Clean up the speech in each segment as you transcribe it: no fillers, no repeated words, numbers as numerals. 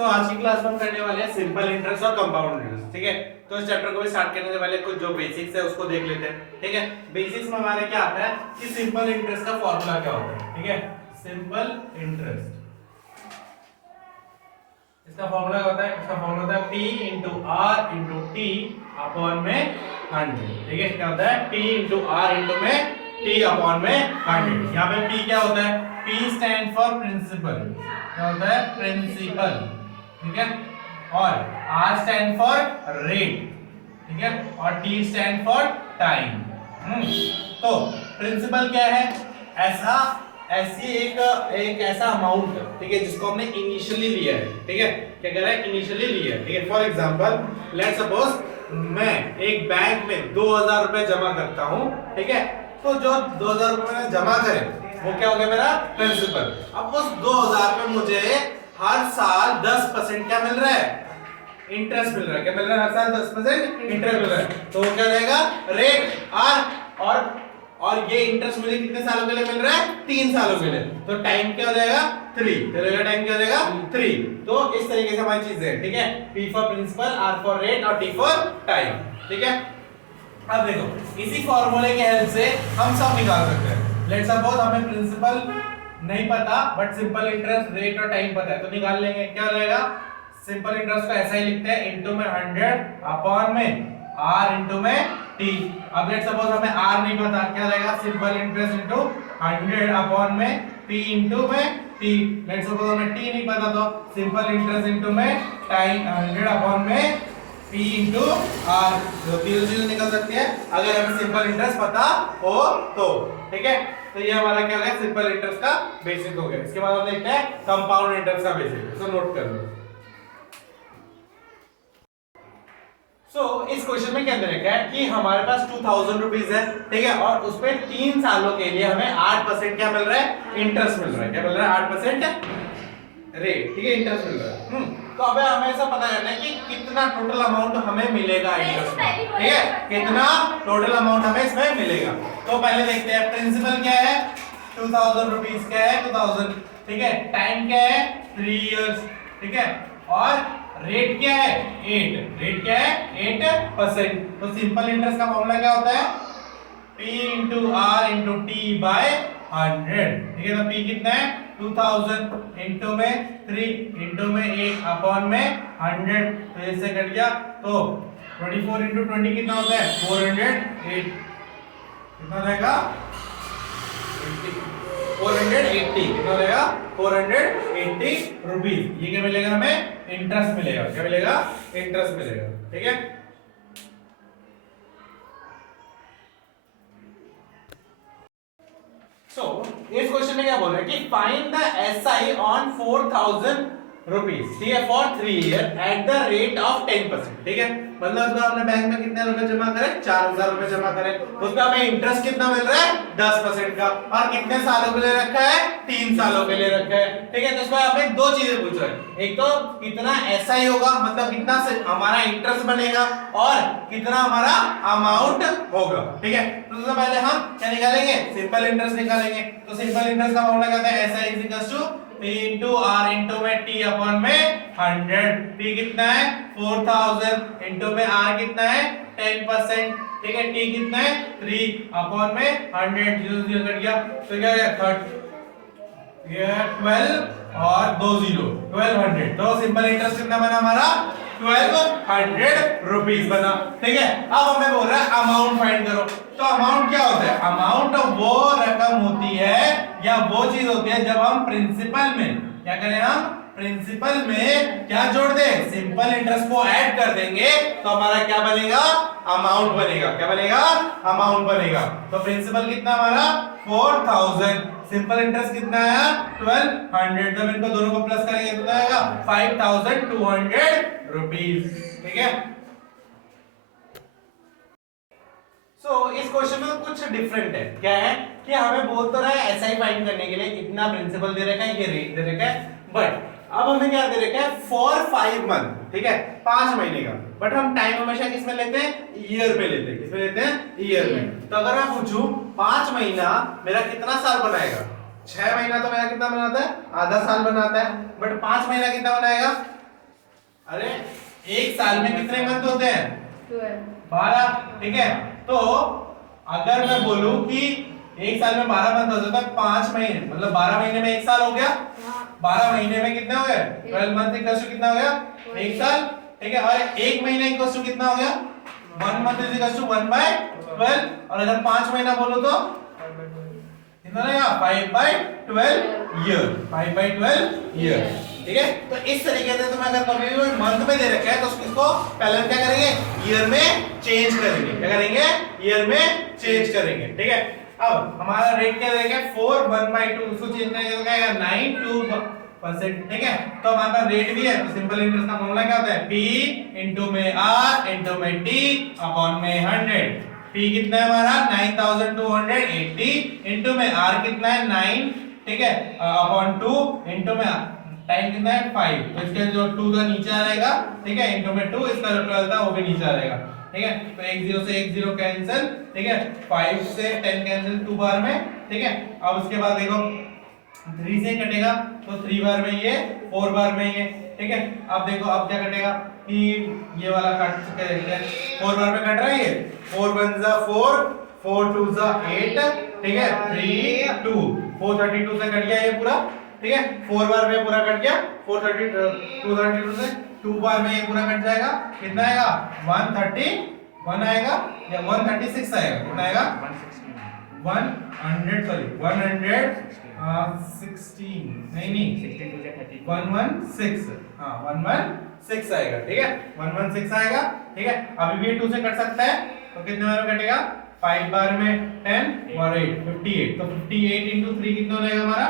सो आज की क्लास में हम करने वाले हैं सिंपल इंटरेस्ट और कंपाउंड इंटरेस्ट। ठीक है, तो इस चैप्टर को भी स्टार्ट करने से पहले कुछ जो बेसिक्स है उसको देख लेते हैं। ठीक है, बेसिक्स में हमारे क्या आता है कि सिंपल इंटरेस्ट का फॉर्मूला क्या होता है। ठीक है, सिंपल इंटरेस्ट इसका फॉर्मूला होता है, इसका फॉर्मूला होता है P into R into T upon में 100। ठीक है, क्या होता है P into R into में T अपॉन में 100। यहाँ पे P क्या होता है, P स्टैंड फॉर प्रिंसिपल, क्या होता है प्रिंसिपल। ठीक है, और R स्टैंड फॉर रेट। ठीक है, और T स्टैंड फॉर टाइम। तो प्रिंसिपल क्या है, ऐसी एक ऐसा अमाउंट, ठीक है, जिसको हमने इनिशियली लिया है। ठीक है, क्या कह रहा है, इनिशियली लिया है। ठीक है, फॉर एग्जांपल लेट्स सपोज मैं एक बैंक में 2000 रुपए जमा करता हूं। ठीक है, तो जो 2000 रुपए मैंने जमा करे वो क्या हो गया, मेरा प्रिंसिपल। अब उस 2000 पे मुझे हर साल 10% क्या मिल रहा है, इंटरेस्ट मिल रहा है। क्या मिल रहा है, हर साल 10% इंटरेस्ट मिल रहा है। तो वो क्या रहेगा, रेट आर, और ये इंटरेस्ट मुझे कितने सालों के लिए मिल रहा है, 3 सालों के लिए। तो टाइम क्या हो जाएगा, 3। चलेगा, टाइम क्या हो जाएगा 3। तो इस तरीके से हमारी चीजें हैं। ठीक है, P for principal, R for rate और T फॉर टाइम। ठीक है, अब देखो इसी फॉर्मूले की हेल्प से हम सब निकाल सकते हैं। लेट्स सपोज हमें प्रिंसिपल नहीं पता बट सिंपल इंटरेस्ट, रेट और टाइम पता है, तो निकाल लेंगे। क्या हो जाएगा, सिंपल इंटरेस्ट को ऐसा ही लिखते हैं, इनटू में 100 अपॉन में R इनटू में T। अब लेट्स सपोज हमें R नहीं पता, क्या रहेगा, सिंपल इंटरेस्ट इनटू 100 अपॉन में P इनटू में T। लेट्स सपोज हमें T नहीं पता, तो सिंपल इंटरेस्ट इनटू में टाइम 100 अपॉन में P इनटू R। जो चीज निकल सकती है अगर हमें सिंपल इंटरेस्ट पता हो तो। ठीक है, तो ये हमारा क्या हो गया, सिंपल इंटरेस्ट का बेसिक हो गया। इसके बाद हम देखते हैं कंपाउंड इंटरेस्ट का बेसिक, तो नोट कर लो। इस क्वेश्चन में क्या दे रखा है कि हमारे पास 2000 रुपीज है। ठीक है, और उस पे 3 सालों के लिए हमें 8% क्या मिल रहा है, इंटरेस्ट मिल रहा है। क्या मिल रहा है, 8% रेट। ठीक है, इंटरेस्ट मिल रहा है। तो अब हमें ऐसा पता करना है कि कितना टोटल अमाउंट हमें मिलेगा इंटरेस्ट में। ठीक है, कितना टोटल अमाउंट हमें इसमें मिलेगा। तो पहले देखते हैं प्रिंसिपल क्या है, 2000 रुपीज क्या है, 2000। ठीक है, टाइम क्या है, 3 इयर्स। ठीक है, और रेट क्या है, 8। रेट क्या है, 8%। तो सिंपल इंटरेस्ट का फॉर्मूला क्या होता है, P into R into T by 100। ठीक है, तो P कितना है, 2000 इंटू में 3 इंटू में 8 अपॉन में 100। तो इससे कट गया, तो 24 इंटू 20 कितना होता है, 408। कितना रहेगा, 480। कितना रहेगा, 480 रुपीज। ये क्या मिलेगा, हमें इंटरेस्ट मिलेगा। क्या मिलेगा, इंटरेस्ट मिलेगा। ठीक है, इस क्वेश्चन में क्या बोल रहे हैं कि find the SI on 4000 rupees. ठीक है, for 3 year at the rate of 10%। ठीक है, मतलब आपने बैंक में कितने रुपए जमा करे, 4000 रुपए जमा करे, उसका हमें इंटरेस्ट कितना मिल रहा है, 10% का, और कितने सालों के लिए रखा है, 3 सालों के लिए रखा है। ठीक है, तो इसमें हमें 2 चीजें पूछ रहे हैं, एक तो कितना एसआई होगा, मतलब कितना हमारा इंटरेस्ट बनेगा, और कितना हमारा अमाउंट होगा। ठीक है, तो सबसे पहले हम क्या निकालेंगे, सिंपल इंटरेस्ट निकालेंगे। तो सिंपल इंटरेस्ट का फॉर्मूला क्या है, SI is equal to P into R into में T अपॉन में 100। T कितना है, 4000 into में R कितना है, 10%। ठीक है, T कितना है, 3 अपॉन में 100। 0 0 कट गया, तो क्या है, 12 और 2 0, 1200। तो सिंपल इंटरेस्ट कितना बना हमारा, 1200 रुपीज बना। ठीक है, अब हमें बोल रहा है अमाउंट फाइंड करो। तो अमाउंट क्या होता है, अमाउंट वो रकम होती है या वो चीज होती है जब हम प्रिंसिपल में क्या करें, हम प्रिंसिपल में क्या जोड़ दें, सिंपल इंटरेस्ट को ऐड कर देंगे, तो हमारा क्या बनेगा, अमाउंट बनेगा। क्या बनेगा, अमाउंट बनेगा। तो प्रिंसिपल कितना हमारा 4000, सिंपल इंटरेस्ट कितना आया 1200। जब इनको दोनों को प्लस करेंगे तो आएगा 5200 रुपीज। ठीक है, इस क्वेश्चन में कुछ डिफरेंट है। क्या है कि हमें बोल तो रहा है एसआई फाइंड करने के लिए इतना प्रिंसिपल दे रखा है, ये रेट दे रखा है, बट अब हमें क्या दे रखा है, फॉर 5 मंथ। ठीक है, 5 महीने का, बट हम टाइम हमेशा किसमें लेते हैं, ईयर पे लेते हैं। किसमें लेते हैं, ईयर में। तो अगर मैं पूछूं 5 महीना मेरा कितना साल बनाएगा, 6 महीना तो मेरा कितना बनाता है, आधा साल बनाता है, बट 5 महीना कितना बनाएगा, अरे एक साल में कितने मंथ होते हैं? 12। ठीक है, तो अगर मैं बोलूं कि एक साल में 12 मंथ होते हैं तो 5 महीने मतलब 12 महीने में एक साल हो गया। 12 महीने में कितने हो गए? 12 मंथ इक्वल्स टू कितना हो गया? एक साल। ठीक है, और एक महीना इक्वल्स टू कितना हो गया? 1 मंथ इज इक्वल्स टू 1/12। और अगर 5 महीना बोलो तो कितना रहेगा? 5/12 ईयर। 5/12 ईयर। ठीक है, तो इस तरीके से तुम अगर कभी भी मंथ में दे रखा है तो उसको पहले हम क्या करेंगे? ईयर में चेंज करेंगे। क्या करेंगे? ईयर में चेंज करेंगे। ठीक है, अब हमारा रेट क्या रहेगा? 4 1/2 उसको चेंज करेंगे तो क्या आएगा? 9 2%। ठीक है, तो हमारे पास रेट भी है तो सिंपल इंटरेस्ट का फॉर्मूला क्या होता है? P इनटू में R इनटू में T अपॉन में 100। P कितना है हमारा? 9280 इनटू में R कितना है? 9। ठीक है, अपॉन 2 इनटू में टाइम कितना है? 5। तो इसके जो 2 का नीचे आ जाएगा। ठीक है, इनटू में 2 इसका जो 12 था वो भी नीचे आ जाएगा। ठीक है, तो 1 0 से 1 0 कैंसिल। ठीक है, 5 से 10 कैंसिल 2 बार में। ठीक है, अब उसके बाद देखो 3 से कटेगा तो 3 बार में ये, 4 बार में ये। ठीक है, अब देखो अब क्या कटेगा कि ये वाला काट चुके हैं 4 बार में कट रहा है ये। 4 1 जा 4 4 2 जा 8। ठीक है, 3 2 432 से कट गया ये पूरा। ठीक है, 4 बार में पूरा कट गया। 232 से 2 बार में ये पूरा कट जाएगा। कितना आएगा? 131 आएगा या 136 आएगा? कितना आएगा? 100 सॉरी 116 नहीं 116। हाँ 116 आएगा। ठीक है, 116 आएगा। ठीक है, अभी भी 2 से कट सकता है तो कितने बार में कटेगा? 5 बार में 10 और 8 58। तो 58 इंटू 3 कितना हो जाएगा हमारा?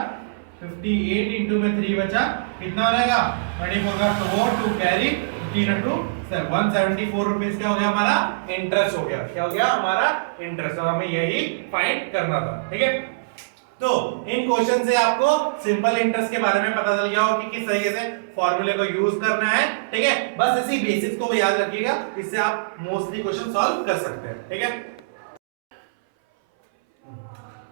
58 इंटू में 3 बचा कितना हो जाएगा? 24 का 4 टू कैरी 15 इंटू 174 रुपीस क्या हो गया हमारा? इंटरेस्ट हो गया। क्या हो गया हमारा? इंटरेस्ट। और हमें यही फाइंड करना था। ठीक है, तो इन क्वेश्चन से आपको सिंपल इंटरेस्ट के बारे में पता चल गया हो कि किस तरीके से फॉर्मूले को यूज करना है। ठीक है, बस इसी बेसिक्स को भी याद रखिएगा, इससे आप मोस्टली क्वेश्चन सॉल्व कर सकते हैं। ठीक है,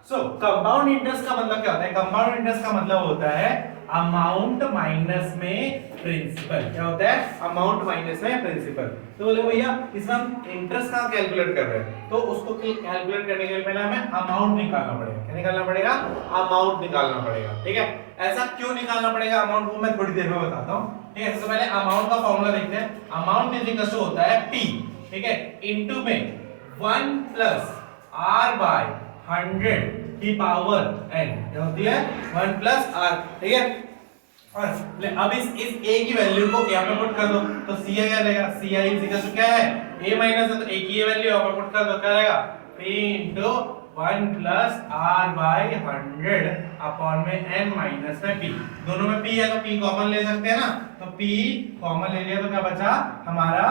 सो कंपाउंड इंटरेस्ट का मतलब क्या होता है? कंपाउंड इंटरेस्ट का मतलब होता है अमाउंट माइनस में प्रिंसिपल। क्या होता है? अमाउंट माइनस में प्रिंसिपल। तो बोले भैया इसमें हम इंटरेस्ट का कैलकुलेट कर रहे हैं तो उसको कैलकुलेट करने के लिए पहले हमें अमाउंट निकालना पड़ेगा। क्या निकालना पड़ेगा? अमाउंट निकालना पड़ेगा। ठीक है, ऐसा क्यों निकालना पड़ेगा अमाउंट को मैं थोड़ी देर में बताता हूं। ठीक है, सबसे पहले अमाउंट का फॉर्मूला देखते हैं। अमाउंट इज इक्वल टू होता है P। ठीक है, इनटू में 1 प्लस R बाय 100 की पावर n क्या होती है? 1 प्लस r। ठीक है, और अब इस a की वैल्यू को यहाँ पे पुट कर दो तो ci क्या रहेगा? ci इज इक्वल टू क्या है? a माइनस है तो a की ये वैल्यू यहाँ पे पुट कर दो क्या रहेगा? p into 1 plus r by 100 upon में n माइनस में p। दोनों में p है तो p कॉमन ले सकते हैं ना, तो p कॉमन ले लिया तो क्या बचा हमारा?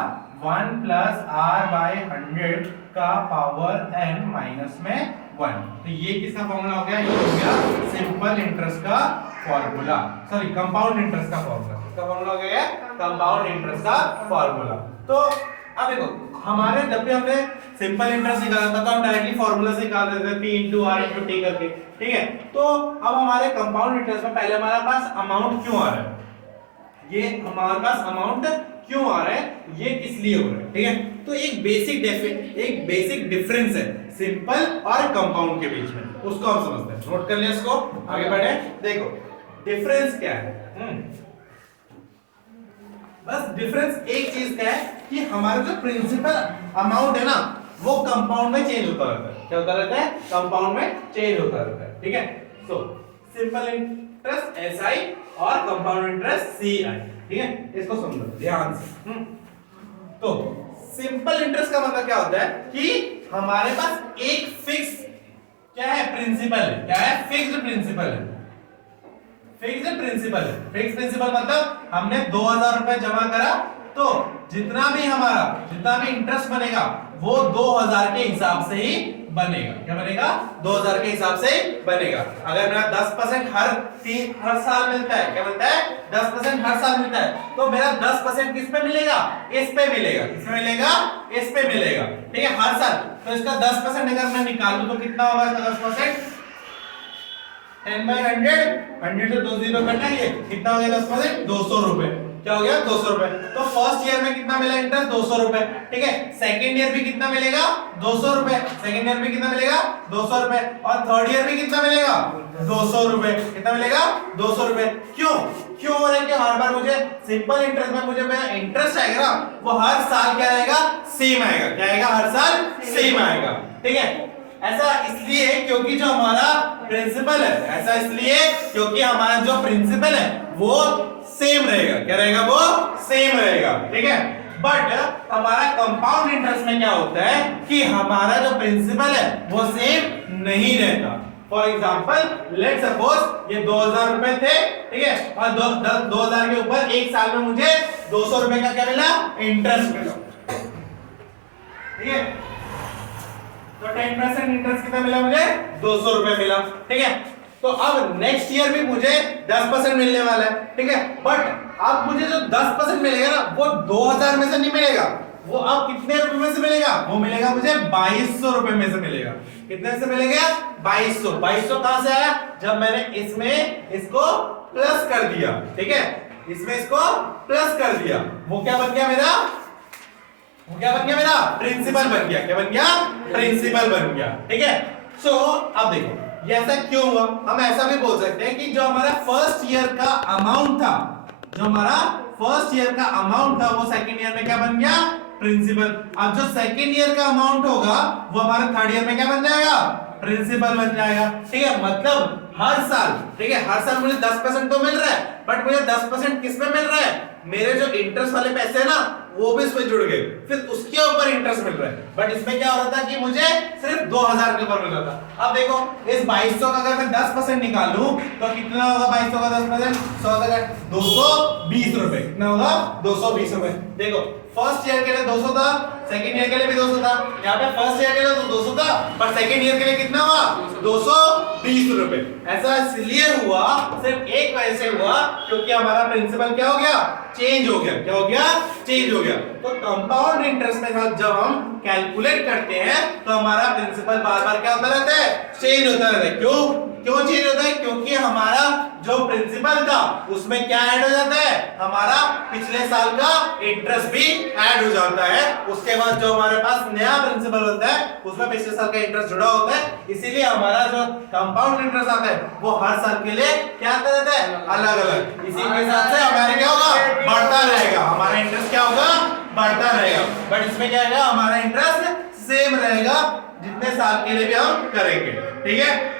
1 प्लस r बाय 100 का पावर n माइनस में 1। तो ये किसका फॉर्मूला हो गया? ये हो गया सिंपल इंटरेस्ट का फॉर्मूला, सॉरी कंपाउंड इंटरेस्ट का फॉर्मूला। किसका फॉर्मूला हो गया? कंपाउंड इंटरेस्ट का फॉर्मूला। तो अब देखो हमारे जब भी हमने सिंपल इंटरेस्ट निकाला था तो हम डायरेक्टली फॉर्मूला से निकाल देते थे P into R into T करके। ठीक है, तो अब हमारे कंपाउंड इंटरेस्ट में पहले हमारे पास अमाउंट क्यों आ रहा है? ये हमारे पास अमाउंट क्यों आ रहा है? ये किस लिए हो रहा है? ठीक है, तो एक बेसिक डिफरेंस है सिंपल और कंपाउंड के बीच में, उसको हम समझते हैं। नोट कर लिया इसको, आगे बढ़े। देखो डिफरेंस क्या है? बस डिफरेंस एक चीज का है कि हमारा जो प्रिंसिपल अमाउंट है ना वो कंपाउंड में चेंज होता रहता है। क्या होता रहता है? कंपाउंड में चेंज होता रहता है। ठीक है, सो सिंपल इंटरेस्ट SI और कंपाउंड इंटरेस्ट CI। ठीक है, इसको समझो ध्यान से। तो सिंपल इंटरेस्ट का मतलब क्या होता है कि हमारे पास एक फिक्स क्या है? प्रिंसिपल है। क्या है? फिक्स्ड प्रिंसिपल है। फिक्स्ड प्रिंसिपल है। फिक्स्ड प्रिंसिपल मतलब हमने 2000 रुपए जमा करा तो जितना भी इंटरेस्ट बनेगा वो 2000 के हिसाब से ही बनेगा। क्या बनेगा? 2000 के हिसाब से बनेगा। अगर मेरा 10% हर साल मिलता है, क्या मिलता है? 10% हर साल मिलता है, तो मेरा 10% किस पे मिलेगा? इस पे मिलेगा। किस पे मिलेगा? इस पे मिलेगा। ठीक है, हर साल। तो इसका 10% अगर मैं निकालूं तो कितना होगा इसका 10%? 10/100, 100 से 2 जीरो कटाएंगे, कितना हो गया 10%? 200 रुपए। क्या हो गया? 200 रुपए। तो फर्स्ट ईयर में कितना मिला इंटरेस्ट? 200 रुपए। ठीक है, सेकंड ईयर भी कितना मिलेगा? 200 रुपए। सेकंड ईयर में कितना मिलेगा? 200 रुपए। और थर्ड ईयर में कितना मिलेगा? 200 रुपए। कितना मिलेगा? 200 रुपए। क्यों क्यों हो रहा है कि हर बार मुझे सिंपल इंटरेस्ट में मुझे मेरा इंटरेस्ट आएगा ना, वो हर साल क्या आएगा? सेम आएगा। क्या आएगा? हर साल सेम आएगा। ठीक है, ऐसा इसलिए क्योंकि जो हमारा प्रिंसिपल है, ऐसा इसलिए क्योंकि हमारा जो प्रिंसिपल है वो सेम रहेगा। क्या रहेगा? वो सेम रहेगा। ठीक है, बट हमारा कंपाउंड इंटरेस्ट में क्या होता है कि हमारा जो प्रिंसिपल है वो सेम नहीं रहता। फॉर एग्जाम्पल लेट सपोज ये 2000 रुपए थे, ठीक है, और 2000 के ऊपर एक साल में मुझे 200 रुपए का क्या मिला? इंटरेस्ट मिला। ठीक है, तो 10% इंटरेस्ट कितना मिला मुझे? 200 रुपए मिला। ठीक है, तो अब नेक्स्ट ईयर भी मुझे 10% मिलने वाला है। ठीक है, बट अब मुझे जो 10% मिलेगा ना वो 2000 में से नहीं मिलेगा, वो अब कितने रुपए में से मिलेगा? वो मिलेगा मुझे 2200 रुपए में से मिलेगा। कितने से मिलेगा? 2200। 2200 कहां से आया? जब मैंने इसमें इसको प्लस कर दिया। ठीक है, इसमें इसको प्लस कर दिया, वो क्या बन गया मेरा? वो क्या बन गया मेरा? प्रिंसिपल बन गया। क्या बन गया? प्रिंसिपल बन गया। ठीक है, सो अब देखो ये ऐसा क्यों हुआ? हम ऐसा भी बोल सकते हैं कि जो हमारा फर्स्ट ईयर का अमाउंट था, जो हमारा फर्स्ट ईयर का अमाउंट था वो सेकंड ईयर में क्या बन गया? प्रिंसिपल। अब जो सेकंड ईयर का अमाउंट होगा वो हमारा थर्ड ईयर में क्या बन जाएगा? प्रिंसिपल बन जाएगा। ठीक है, मतलब हर साल, ठीक है, हर साल मुझे 10% तो मिल रहा है, बट मुझे 10% किस में मिल रहा है? मेरे जो इंटरेस्ट वाले पैसे है ना वो भी इसमें जुड़ गए, फिर उसके ऊपर इंटरेस्ट मिल रहा है। बट इसमें क्या हो रहा था कि मुझे सिर्फ 2000 के ऊपर मिल रहा था। अब देखो इस 2200 का अगर मैं 10% निकालूं तो कितना होगा? 2200 का 10% 100 का 220 रुपए। कितना होगा? 220 रुपए। देखो फर्स्ट ईयर के लिए 200 था, सेकंड ईयर के लिए भी 200 था। यहाँ पे फर्स्ट ईयर के लिए तो 200 था, पर सेकंड ईयर के लिए कितना हुआ? 220 रुपए। ऐसा इसलिए हुआ, सिर्फ एक वजह से हुआ क्योंकि हमारा प्रिंसिपल क्या हो गया? चेंज हो गया। क्या हो गया? चेंज हो गया। तो कंपाउंड इंटरेस्ट में जब हम कैलकुलेट करते हैं तो हमारा प्रिंसिपल बार बार क्या होता रहता है? चेंज होता रहता है। क्यों चेंज होता है? क्योंकि हमारा जो प्रिंसिपल था उसमें क्या ऐड हो जाता है? हमारा पिछले साल का इंटरेस्ट भी ऐड हो जाता है। उसके बाद जो हमारे पास नया प्रिंसिपल होता है उसमें पिछले साल का इंटरेस्ट जुड़ा होता है, इसीलिए हमारा जो कंपाउंड इंटरेस्ट आता है वो हर साल के लिए क्या आता रहता है? अलग अलग। इसी के हिसाब से हमारे क्या होगा? बढ़ता रहेगा। हमारा इंटरेस्ट क्या होगा? बढ़ता रहेगा। बट इसमें क्या है? हमारा इंटरेस्ट सेम रहेगा जितने साल के लिए भी हम करेंगे। ठीक है,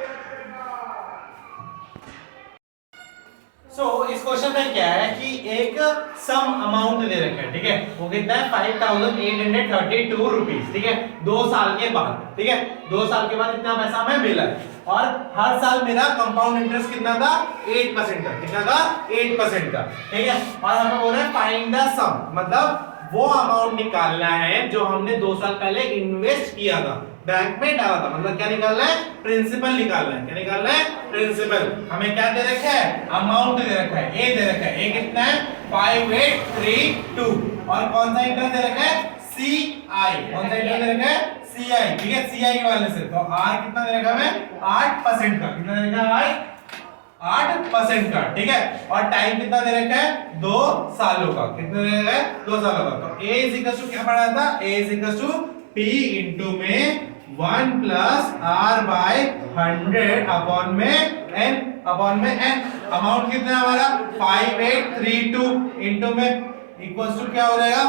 इस क्वेश्चन में क्या है कि एक सम अमाउंट दे रखा है। ठीक है, वो कितना है? 5832 रुपीस। ठीक है, 2 साल के बाद। ठीक है, 2 साल के बाद इतना पैसा हमें मिला है और हर साल मेरा कंपाउंड इंटरेस्ट कितना था? 8% का। कितना था? 8% का। ठीक है, और हमें बोल रहे हैं फाइंड द सम, मतलब वो अमाउंट निकालना है जो हमने 2 साल पहले इन्वेस्ट किया था, बैंक में डाला था। मतलब क्या निकालना है? प्रिंसिपल निकालना है। क्या निकालना है? प्रिंसिपल। हमें क्या दे रखा है? अमाउंट दे रखा है। ए दे रखा है। ए कितना है? 5832। और कौन सा इंटरेस्ट दे रखा है? CI। कौन सा इंटरेस्ट दे रखा है? CI। ठीक है, CI के वाले से तो R कितना दे रखा है? 8% का। कितना दे रखा है? 8% का। ठीक है, और टाइम कितना दे रखा है? 2 सालों का। कितना दे रखा है? 2 सालों का। तो A क्या पढ़ा था? A P इंटू में 1 प्लस R बाय 100 अपॉन में n। अमाउंट कितना है हमारा? 5832 इंटू में इक्वल्स टू क्या हो जाएगा?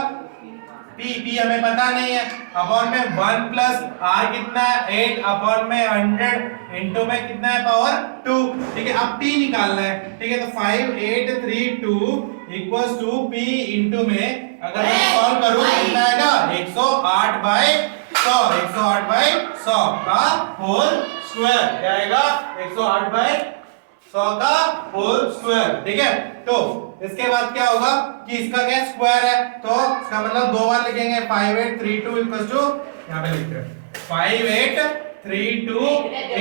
P हमें पता नहीं है, अपॉन में 1 प्लस R कितना है? 8 अपॉन में 100 इंटू में कितना है? पावर 2। ठीक है, अब P निकालना है। ठीक है, तो 5832 इक्वल्स टू P इंटू में अगर मैं सॉल्व करूं कितना आएगा? 108 बाय 100। 108 बाय 100 का होल स्क्वायर। क्या आएगा? 108 बाय 100 का होल स्क्वायर। ठीक है, तो इसके बाद क्या होगा कि इसका क्या स्क्वायर है, तो इसका मतलब 2 बार लिखेंगे। 5832 इक्वल्स टू, यहां पे लिखते हैं 5832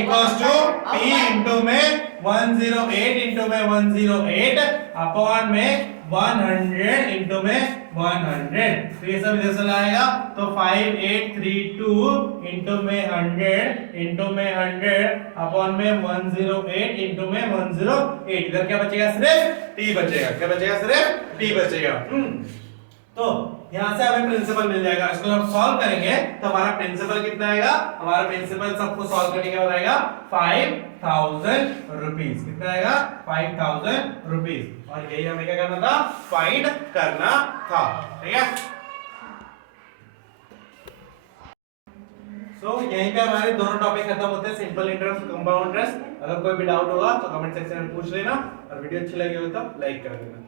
इक्वल्स टू P इंटू में 108 इंटू में 108 अपॉन में 100 इंटू में 100, तो ये सब इधर से आएगा, तो 5832 इंटू में 100 इंटू में 100 अपॉन में 108 इंटू में 108, इधर क्या बचेगा, सिर्फ t बचेगा, क्या बचेगा, सिर्फ t बचेगा। तो यहां से हमें प्रिंसिपल मिल जाएगा, इसको हम सॉल्व करेंगे तो हमारा प्रिंसिपल कितना आएगा, हमारा प्रिंसिपल सबको सॉल्व करने के बाद आएगा 5000 रुपीज, कितना आएगा, 5000 रुपीज, और यही हमें क्या करना था, फाइंड करना था, ठीक है। यहीं पे हमारे दोनों टॉपिक खत्म होते हैं, सिंपल इंटरेस्ट, कंपाउंड इंटरेस्ट। अगर कोई भी डाउट होगा तो कमेंट सेक्शन में पूछ लेना, और वीडियो अच्छी लगी हो तो लाइक कर देना।